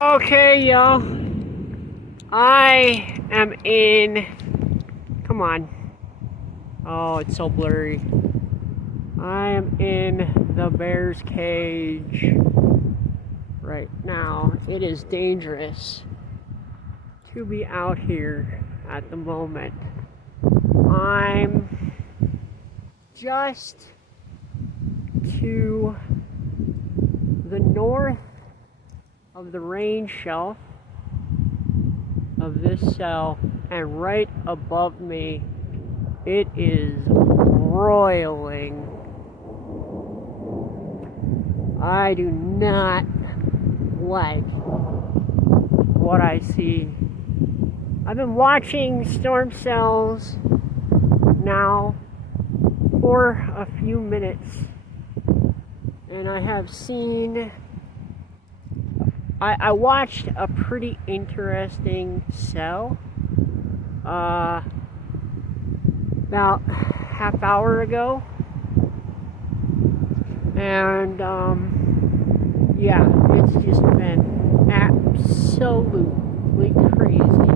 Okay, yo. I am in. Come on. Oh, it's so blurry. I am in the bear's cage right now. It is dangerous to be out here at the moment. I'm just to the north of the range shelf of this cell, and right above me it is roiling. I do not like what I see. I've been watching storm cells now for a few minutes, and I have seen I watched a pretty interesting cell about half hour ago, and yeah, it's just been absolutely crazy.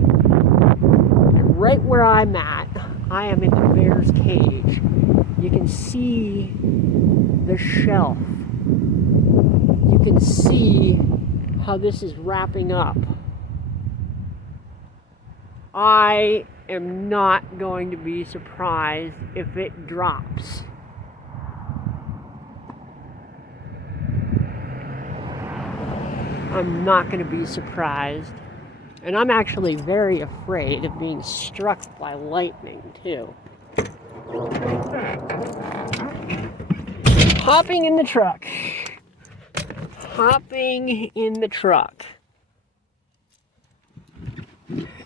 And right where I'm at, I am in the bear's cage. You can see the shelf. You can see how this is wrapping up. I am not going to be surprised if it drops. I'm not going to be surprised. And I'm actually very afraid of being struck by lightning, too. Hopping in the truck. Hopping in the truck.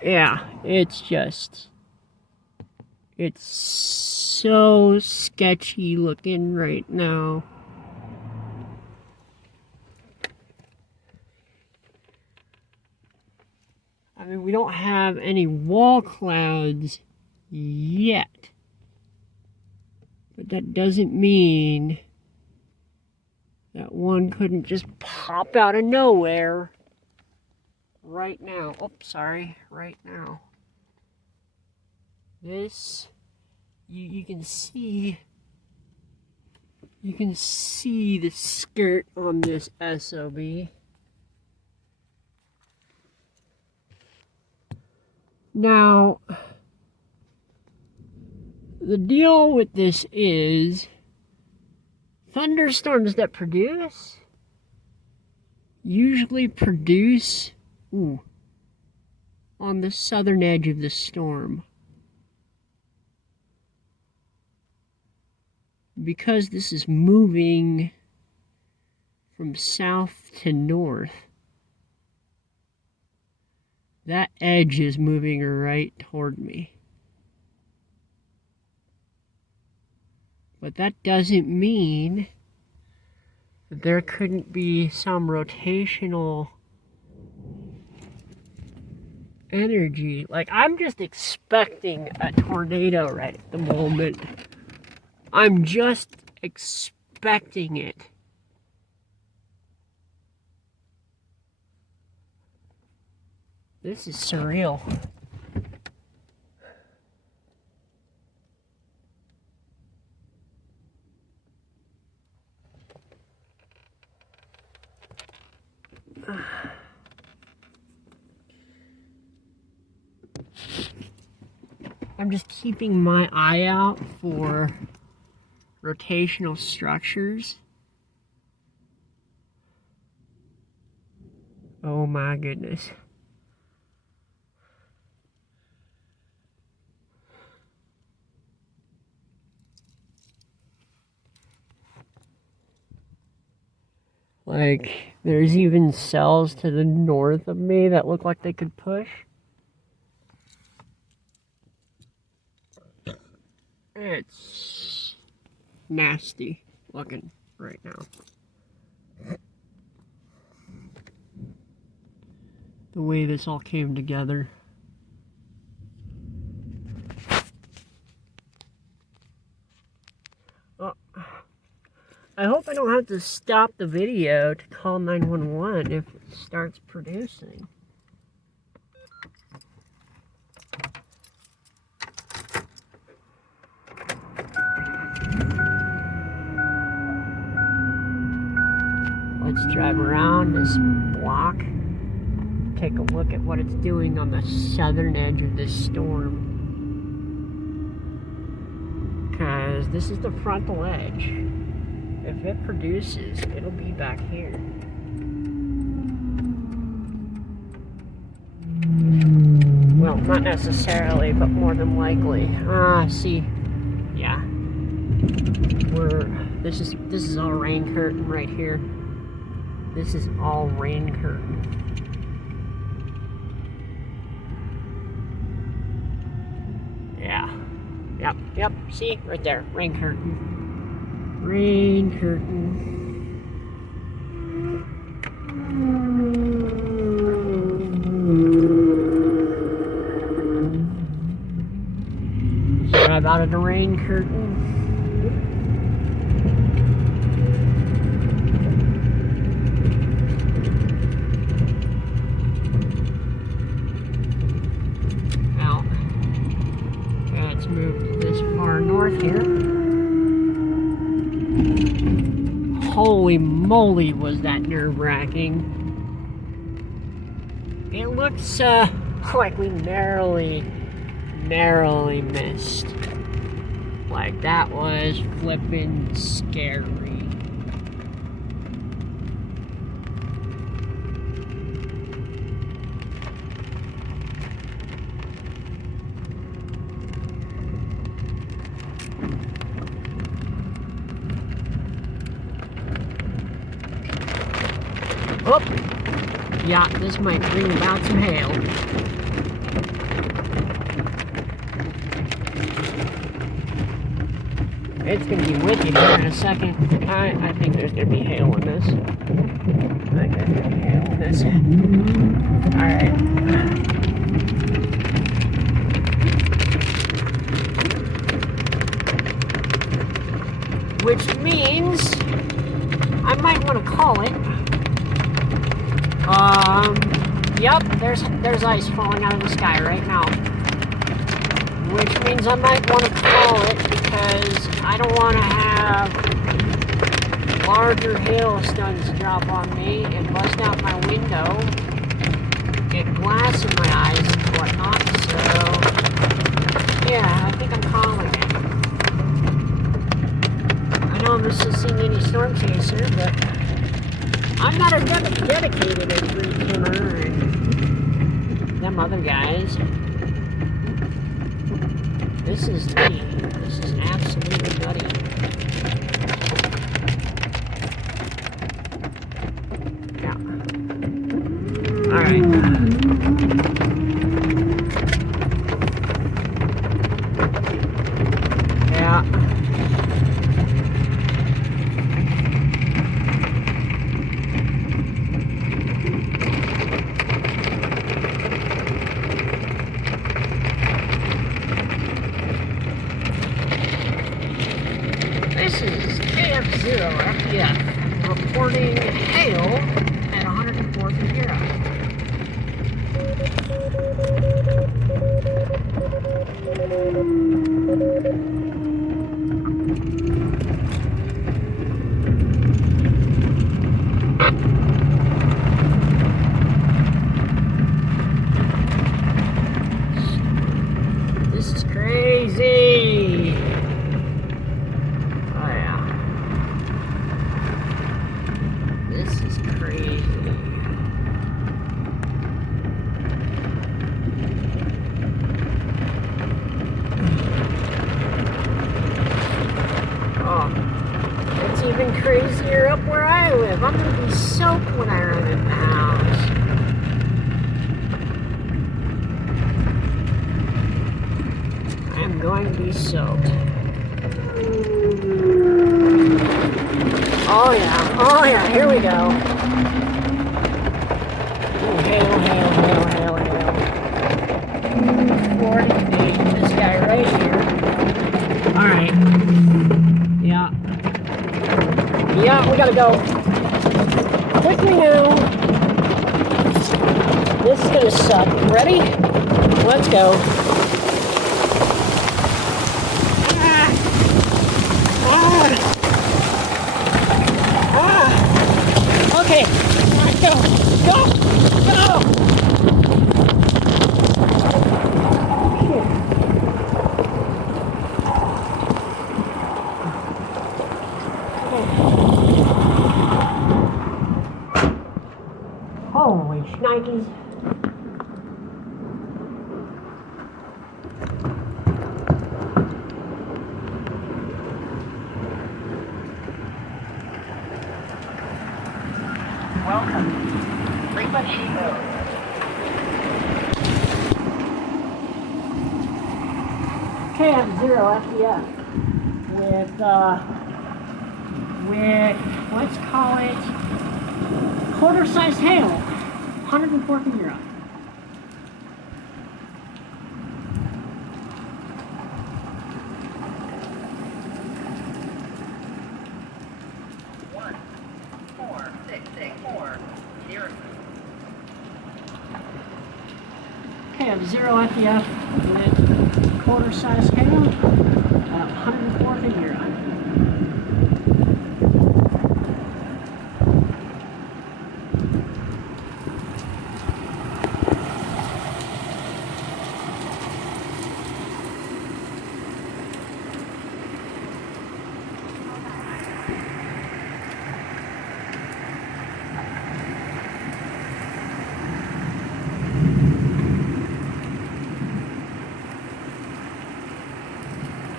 Yeah, it's so sketchy looking right now. I mean, we don't have any wall clouds yet. But that doesn't mean that one couldn't just pop out of nowhere right now. Oh, sorry, right now. This, you can see the skirt on this SOB. Now, the deal with this is thunderstorms that usually produce on the southern edge of the storm. Because this is moving from south to north, that edge is moving right toward me. But that doesn't mean that there couldn't be some rotational energy. Like, I'm just expecting a tornado right at the moment. I'm just expecting it. This is surreal. I'm just keeping my eye out for rotational structures. Oh my goodness. Like, there's even cells to the north of me that look like they could push. It's nasty looking right now. The way this all came together. Oh, I hope I don't have have to stop the video to call 911 if it starts producing. Let's drive around this block. Take a look at what it's doing on the southern edge of this storm. Because this is the frontal edge. If it produces, it'll be back here. Well, not necessarily, but more than likely. See, yeah. This is all rain curtain right here. This is all rain curtain. Yeah. Yep. See, right there, rain curtain. Rain curtain. Drive out of the rain curtain. Now, let's move this far north here. Holy moly, was that nerve-wracking. It looks like we narrowly missed. Like, that was flippin' scary. Oh, yeah, this might bring about some hail. It's gonna be wicked here in a second. I think there's gonna be hail in this. I think there's gonna be hail in this. Alright. Which means I might want to call it. Yep, there's ice falling out of the sky right now. Which means I might want to call it because I don't want to have larger hailstones drop on me and bust out my window, get glass in my eyes and whatnot, so yeah, I think I'm calling it. I know I'm just seeing any storm chaser, but I'm not a dedicated tree trimmer and them other guys. This is nutty. This is absolutely nutty. Yeah. Alright. Yeah. This is KF0FDF reporting hail at 104th and Hero. This is crazy. This is crazy. Oh, it's even crazier up where I live. I'm gonna be soaked when I run in the house. I'm going to be soaked. Oh yeah, here we go. Ooh, hail. 40 feet, this guy right here. Alright. Yeah. we gotta go quickly now. This is gonna suck. Ready? Let's go. Okay, let's go. Go! Holy shnikes. Welcome. Lima Chico. KF0 FDF with let's call it quarter-sized hail, 104 euro. KF0 FDF with quarter-sized hail, 104 euro.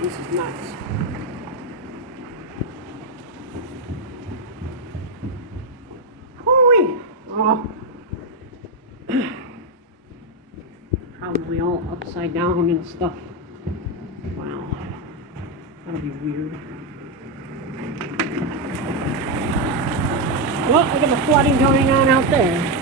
This is nuts. Hooey! Oh. Probably all upside down and stuff. Wow. That'll be weird. Well, look at the flooding going on out there.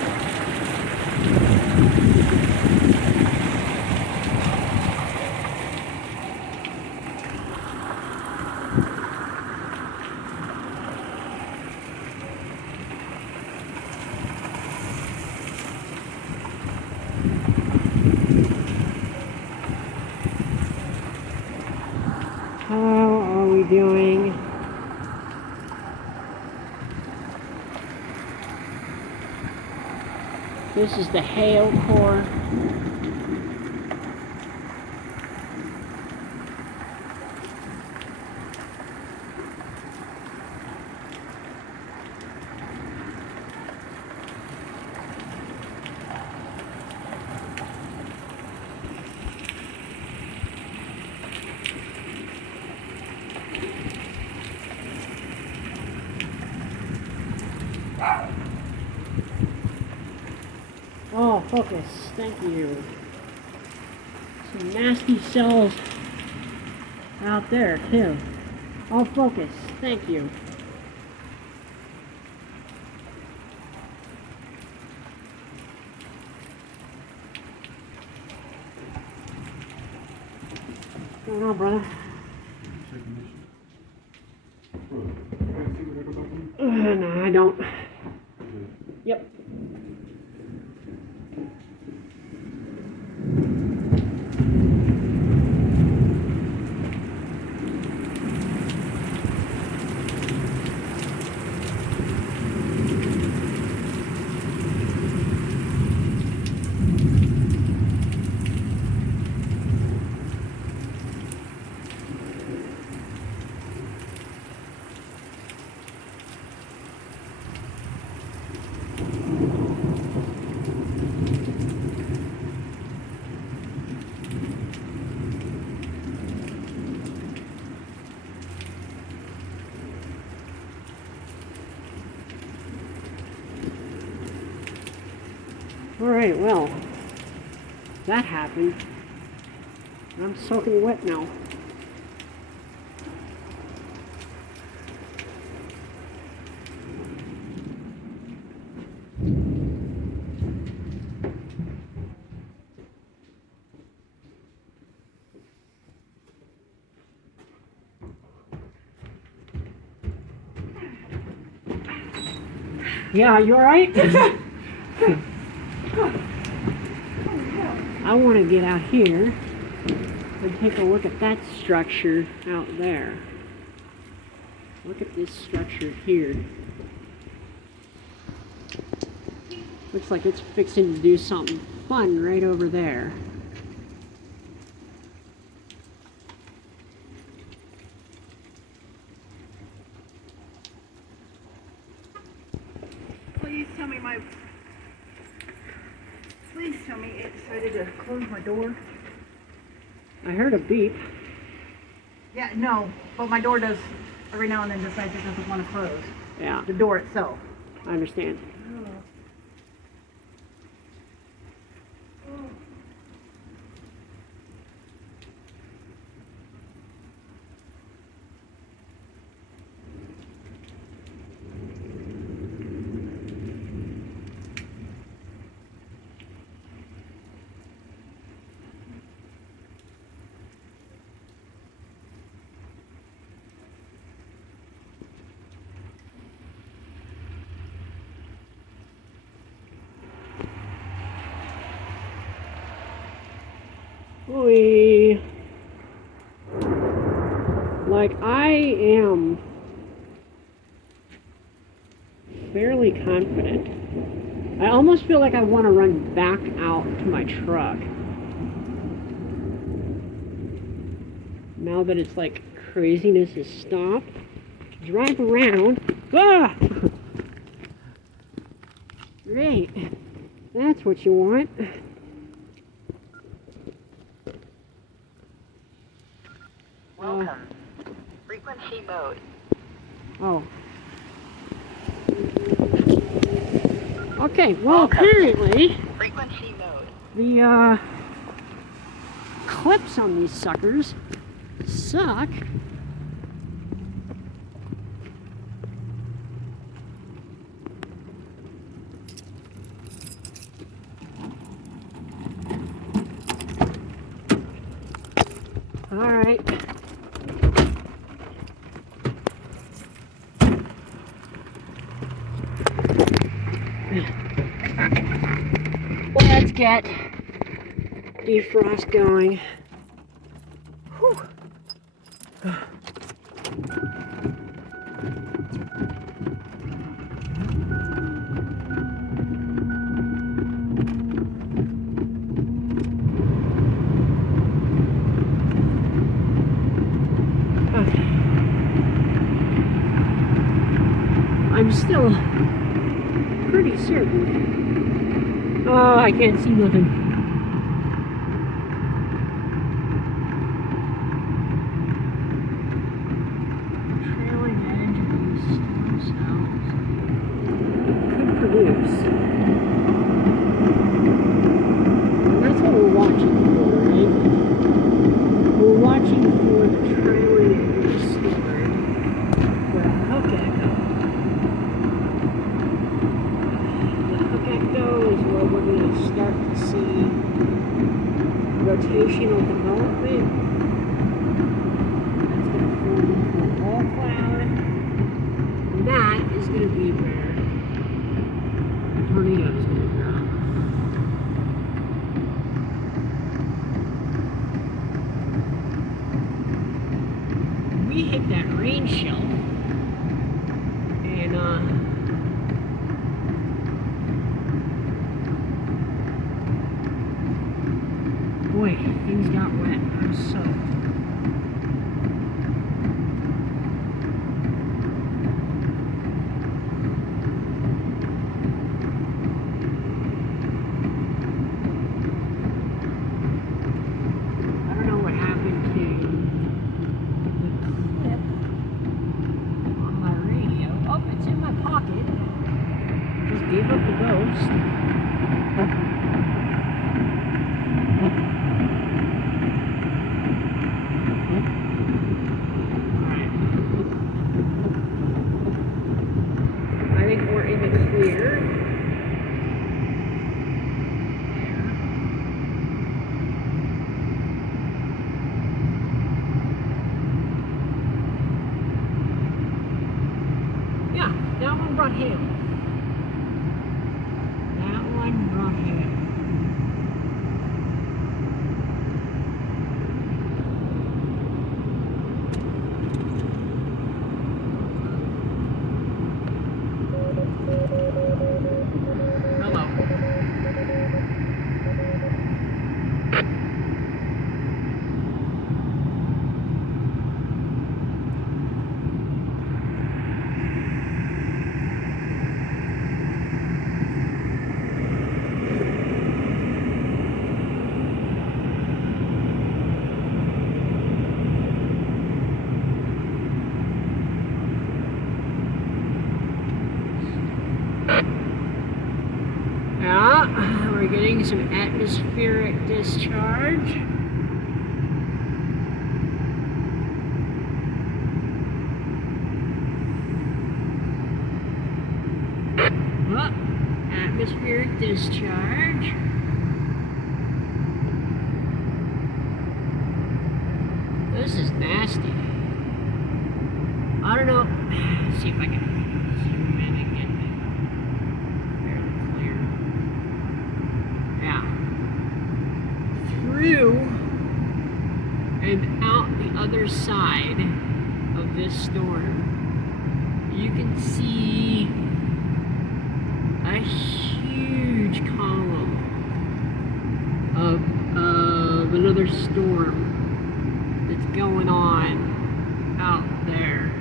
How are we doing? This is the hail core. Oh, focus. Thank you. Some nasty cells out there, too. Oh, focus. Thank you. What's going on, brother? No, I don't. Yep. Alright, well, that happened. I'm soaking wet now. Yeah, you alright? I want to get out here and take a look at that structure out there. Look at this structure here. Looks like it's fixing to do something fun right over there. Please tell me it decided to close my door. I heard a beep. Yeah, no, but my door does every now and then decides it doesn't want to close. Yeah, The door itself. I understand. Oy. Like, I am fairly confident. I almost feel like I want to run back out to my truck. Now that it's like craziness has stopped. Drive around. Ah! Great. That's what you want. Welcome. Frequency mode. Oh. Okay, well, Welcome. apparently Frequency mode. the clips on these suckers suck. All right. Let's get defrost going. Whew. I'm still pretty certain. Oh, I can't see nothing. Trailing edge of these storm cells could produce. And that's what we're watching for, right? We're watching for the trailing edge of the storm for a hook echo. Is where we're going to start to see rotational development. That's going to form into a wall cloud. And that is going to be where the tornado is going to drop. We hit that rain shelf and boy, things got wet. I'm soaked. I don't know what happened to the clip on my radio. Oh, it's in my pocket. Just gave up the ghost. some atmospheric discharge. Oh, atmospheric discharge. This is nasty. I don't know. Let's see if I can zoom in and get it fairly clear. Yeah. Through and out the other side of this storm, you can see a huge column of another storm that's going on out there.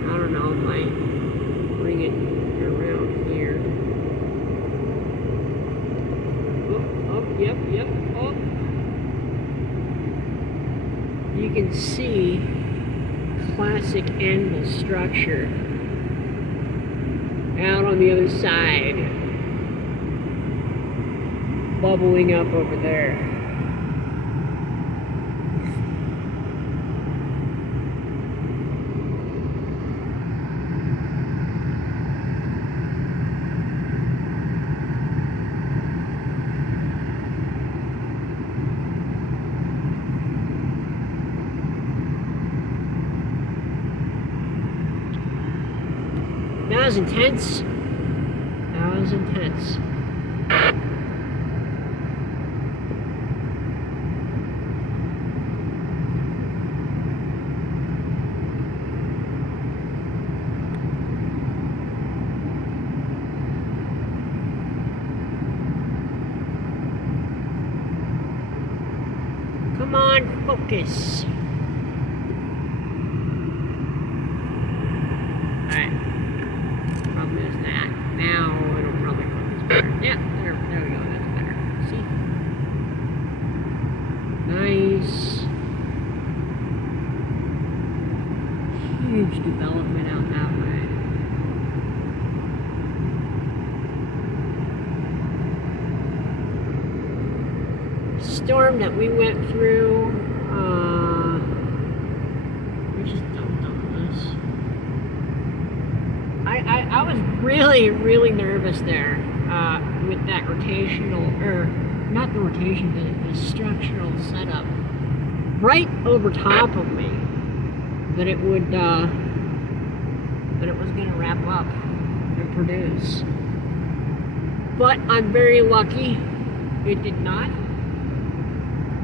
I don't know, if I bring it around here. Oh, yep, oh. You can see classic animal structure out on the other side, bubbling up over there. That was intense. That was intense. Come on, focus. Alright. Problem is that now it'll probably focus better. Yeah, there we go, that's better. See? Nice. Huge development out that way. Storm that we went through, we just dumped on this. I was really nervous there with that rotational, or not the rotation, the structural setup right over top of me, that it was going to wrap up and produce. But I'm very lucky it did not.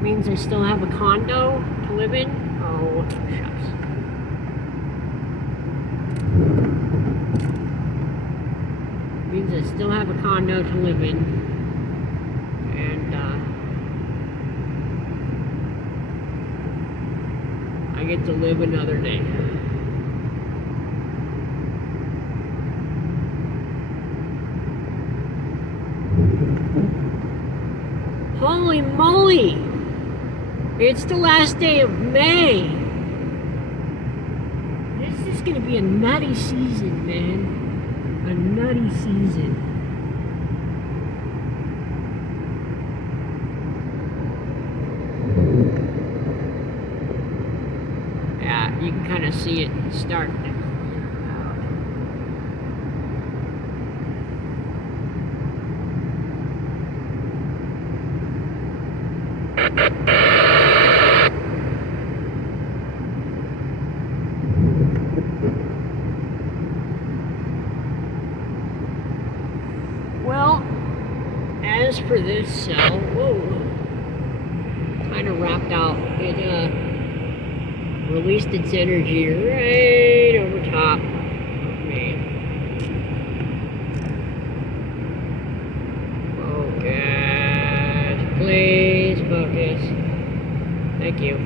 Means I still have a condo to live in. Oh, shucks. Means I still have a condo to live in. And I get to live another day. Holy moly! It's the last day of May. This is gonna be a nutty season, man. A nutty season. Yeah, you can kind of see it starting to Well, as for this cell, whoa, kind of wrapped out. It released its energy right over top of me. Focus, please focus. Thank you.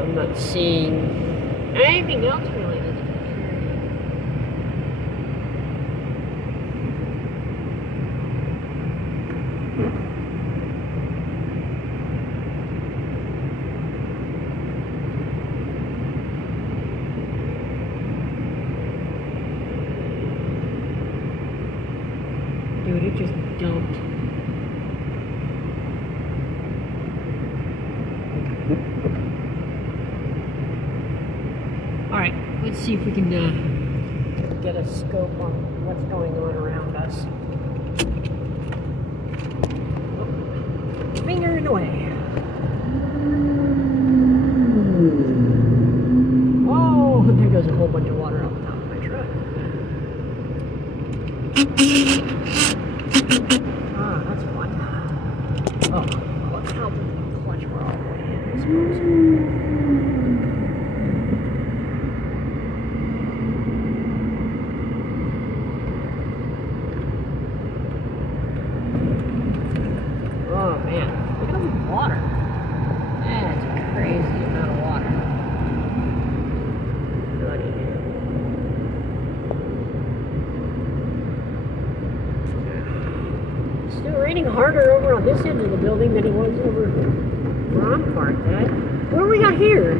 I'm not seeing anything else really that's Dude, it just dumped. Alright, let's see if we can get a scope on what's going on around us. Oh, finger in the way. Oh, there goes a whole bunch of water off the top of my truck. Ah, that's fun. Oh, well, it helps with the clutch we're all the way in, I suppose. Oh man, look at all the water. That's a crazy amount of water. Bloody hell. It's still raining harder over on this end of the building than it was over where I'm parked at. What do we got here?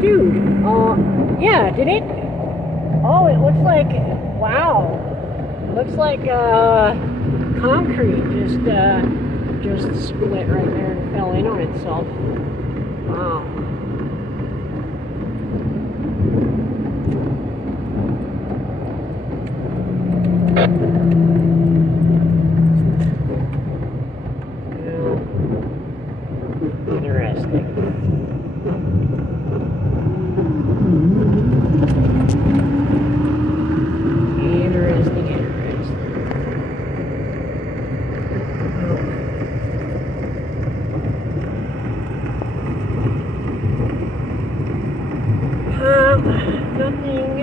Dude, yeah, did it? Oh, it looks like, wow. Looks like, concrete just split right there and fell in on itself. Wow. Interesting. Interesting. Nothing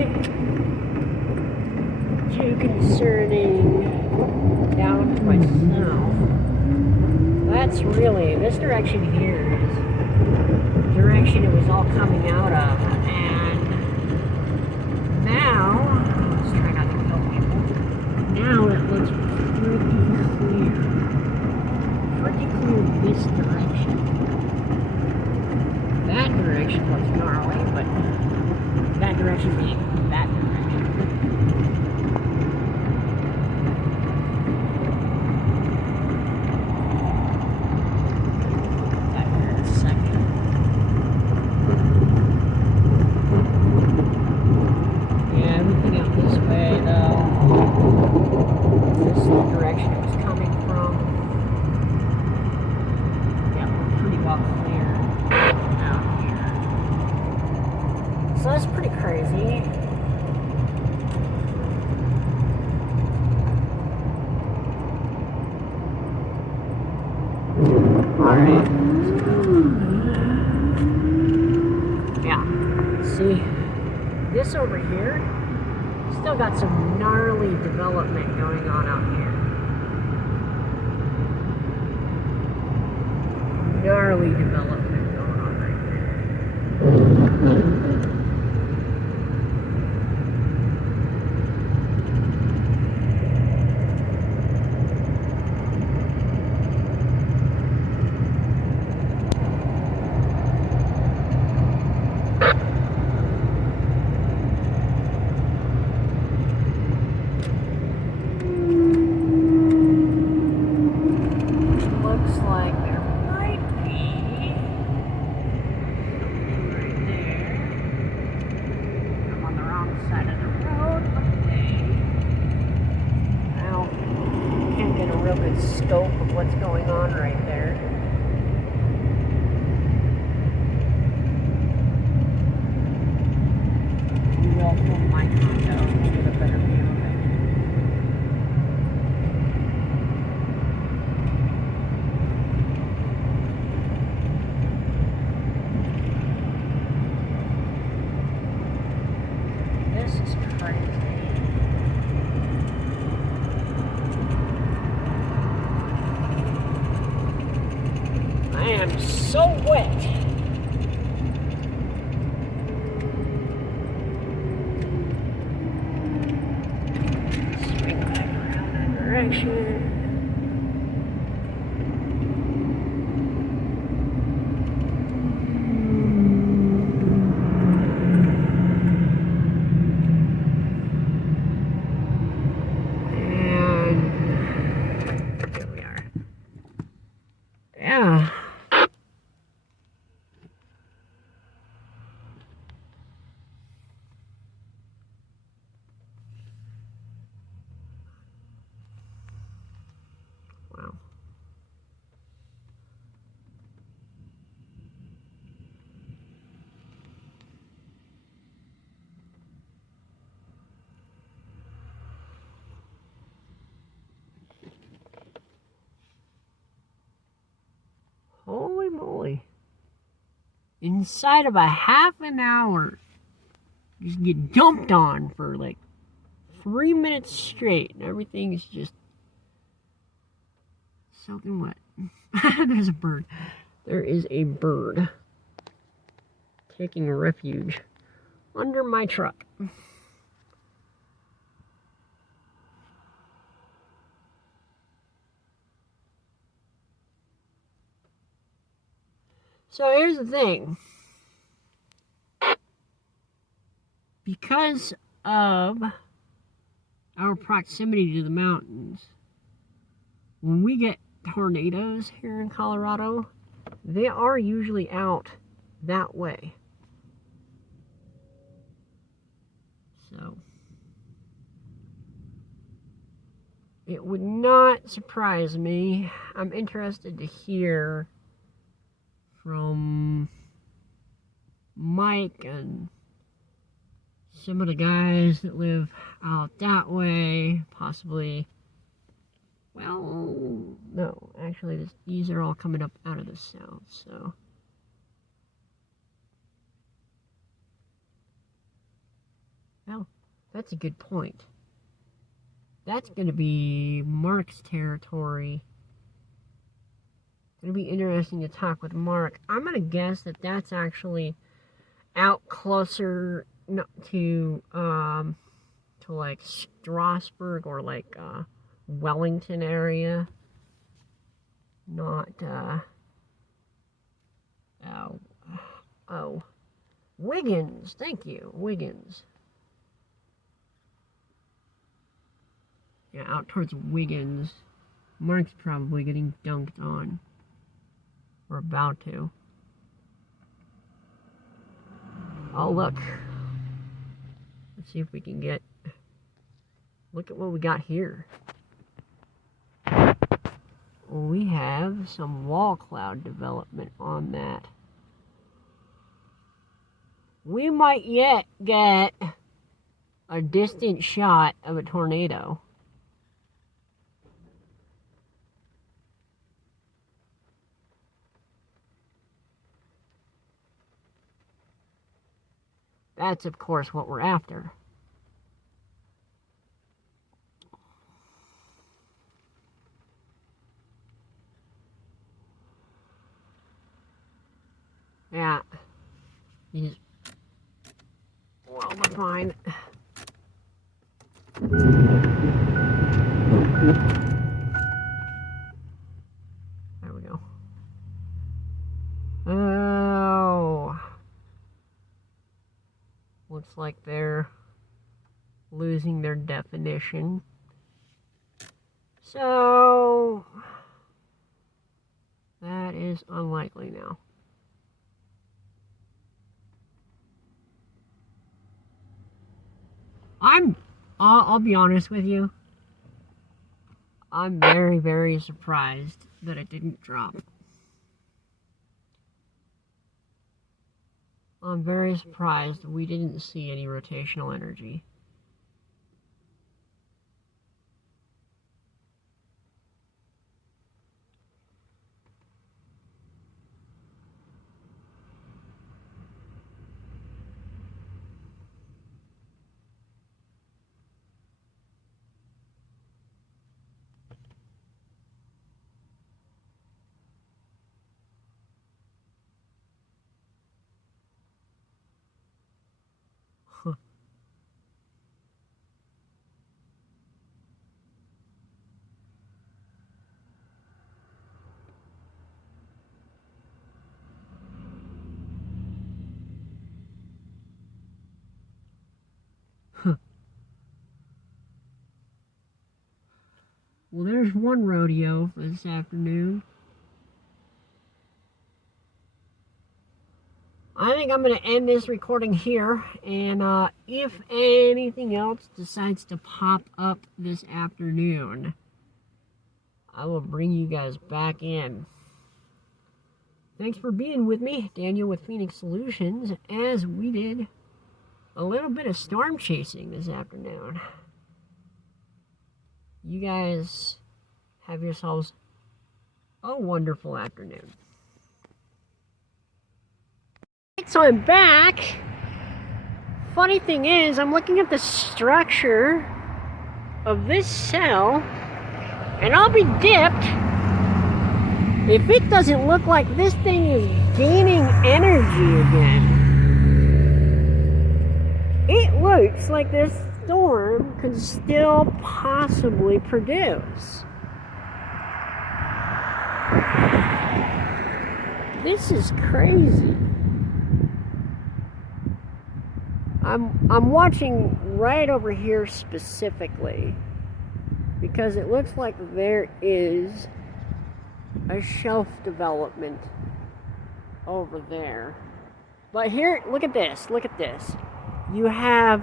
too concerning down to myself. That's really, this direction here is the direction it was all coming out of. And now, let's try not to kill people. Now it looks pretty clear this direction. That direction looks gnarly, but that direction being that direction. That here in a second. Yeah, everything out this way though. This is the direction it was coming from. Yeah, we're pretty well clear out here. So that's pretty crazy. Alright. Yeah. See, this over here still got some gnarly development going on out here. Gnarly development going on right there. Looks like there might be something right there. I'm on the wrong side of the road, but hey. Well, can't get a real good scope of what's going on right there. We will film my condo and get a better view of it. This is crazy. I am so wet. Swing back around that direction. And inside of a half an hour, just get dumped on for like 3 minutes straight, and everything's just soaking wet. There's a bird. There is a bird taking refuge under my truck. So here's the thing. Because of our proximity to the mountains, when we get tornadoes here in Colorado, they are usually out that way. So it would not surprise me. I'm interested to hear from Mike and some of the guys that live out that way, possibly. Well, no, actually, these are all coming up out of the south, so. Well, that's a good point. That's going to be Mark's territory. It'll be interesting to talk with Mark. I'm going to guess that that's actually out closer to like Strasburg or like Wellington area. Not Wiggins. Thank you, Wiggins. Yeah, out towards Wiggins. Mark's probably getting dunked on. We're about to. Oh, look. Let's see if we can get... Look at what we got here. We have some wall cloud development on that. We might yet get a distant shot of a tornado. That's, of course, what we're after. Yeah. He's well defined. There we go. Oh. Looks like they're losing their definition. So, that is unlikely now. I'll be honest with you. I'm very, very surprised that it didn't drop. I'm very surprised we didn't see any rotational energy. Well, there's one rodeo for this afternoon. I think I'm going to end this recording here, and if anything else decides to pop up this afternoon, I will bring you guys back in. Thanks for being with me, Daniel with Phoenix Solutions, as we did a little bit of storm chasing this afternoon. You guys have yourselves a wonderful afternoon. So I'm back. Funny thing is, I'm looking at the structure of this cell, and I'll be dipped if it doesn't look like this thing is gaining energy again. It looks like this storm could still possibly produce. This is crazy. I'm watching right over here specifically because it looks like there is a shelf development over there. But here, look at this, look at this. You have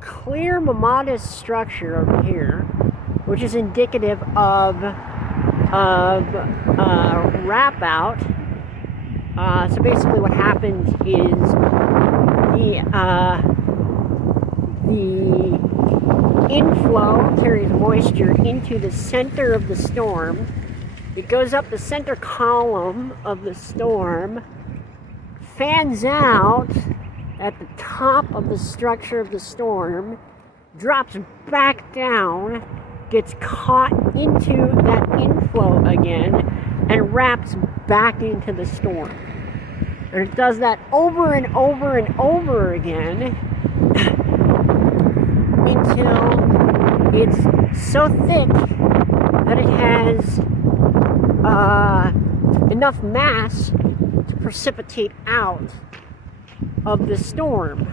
clear mammatus structure over here, which is indicative of wrap out. So basically what happens is the inflow carries moisture into the center of the storm. It goes up the center column of the storm, fans out at the top of the structure of the storm, drops back down, gets caught into that inflow again, and wraps back into the storm. And it does that over and over and over again until it's so thick that it has enough mass to precipitate out of the storm.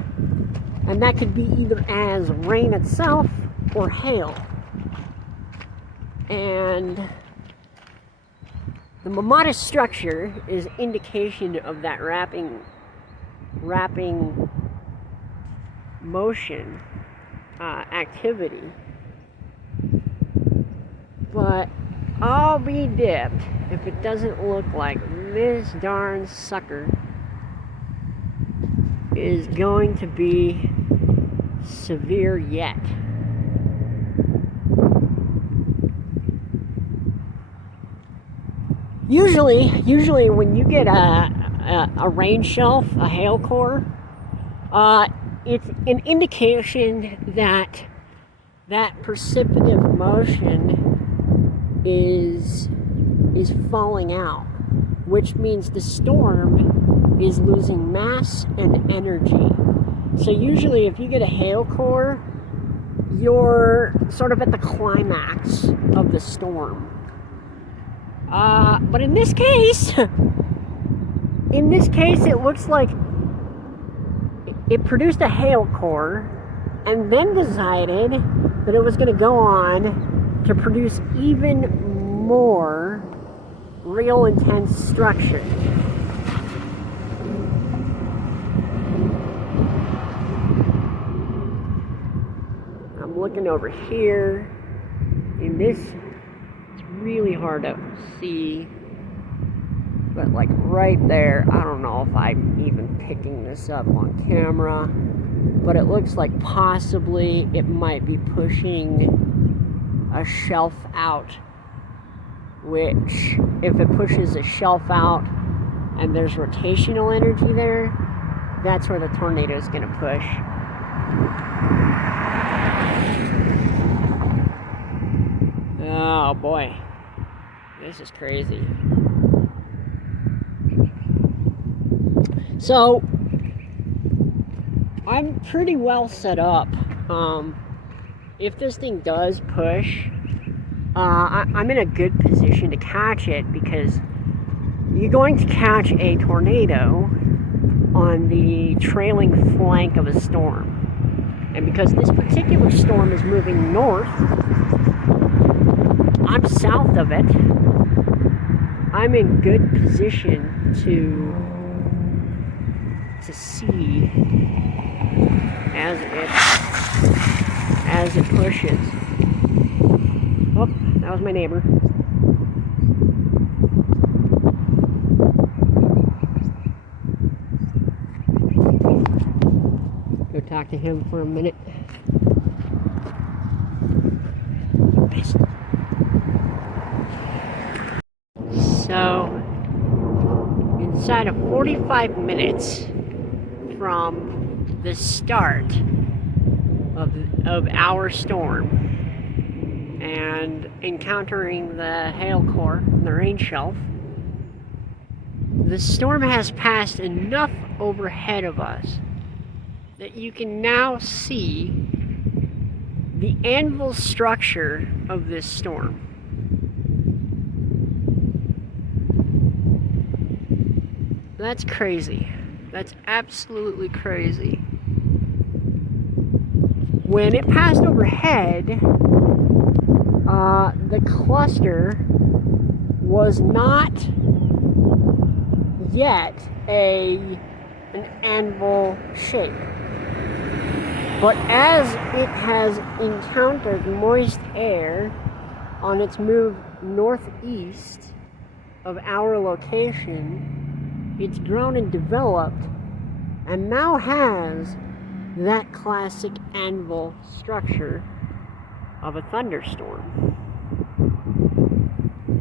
And that could be either as rain itself or hail. And the mammatus structure is indication of that wrapping motion activity. But I'll be dipped if it doesn't look like this darn sucker is going to be severe yet. Usually when you get a rain shelf, a hail core, it's an indication that that precipitative motion is falling out, which means the storm is losing mass and energy. So usually if you get a hail core, you're sort of at the climax of the storm. But in this case, it looks like it produced a hail core and then decided that it was going to go on to produce even more real intense structure. I'm looking over here in this. It's really hard to see, but like right there, I don't know if I'm even picking this up on camera, but it looks like possibly it might be pushing a shelf out, which if it pushes a shelf out and there's rotational energy there, that's where the tornado is going to push. Oh boy, this is crazy. So I'm pretty well set up. If this thing does push, I'm in a good position to catch it, because you're going to catch a tornado on the trailing flank of a storm. And because this particular storm is moving north, I'm south of it. I'm in good position to see as it pushes. Oh, that was my neighbor. Go talk to him for a minute. So, inside of 40 45 minutes from the start of our storm and encountering the hail core, the rain shelf. The storm has passed enough overhead of us that you can now see the anvil structure of this storm. That's crazy. That's absolutely crazy. When it passed overhead, the cluster was not yet an anvil shape. But as it has encountered moist air on its move northeast of our location, it's grown and developed and now has that classic anvil structure of a thunderstorm.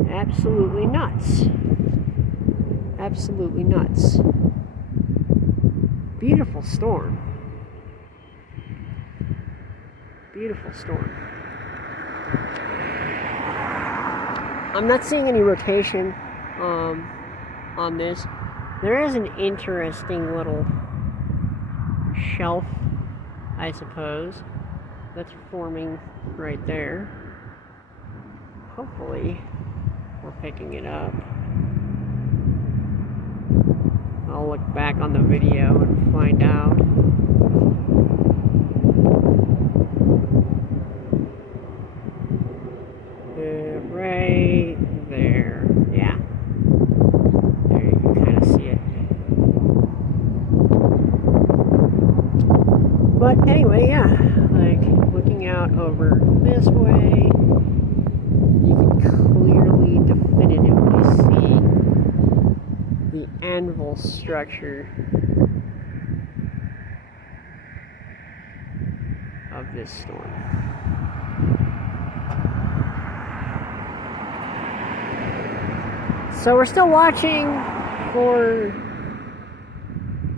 Absolutely nuts. Absolutely nuts. Beautiful storm. Beautiful storm. I'm not seeing any rotation on this. There is an interesting little shelf, I suppose, that's forming right there. Hopefully, we're picking it up. I'll look back on the video and find out. Right there. Yeah. There you can kind of see it. But anyway, yeah. Like, looking out over this way, you can clearly, definitively see the anvil structure of this storm. So we're still watching for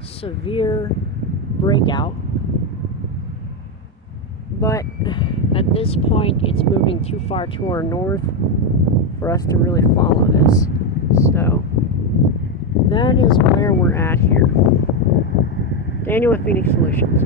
severe breakout, but at this point it's moving too far to our north for us to really follow this. So that is where we're at here. Daniel with Phoenix Solutions.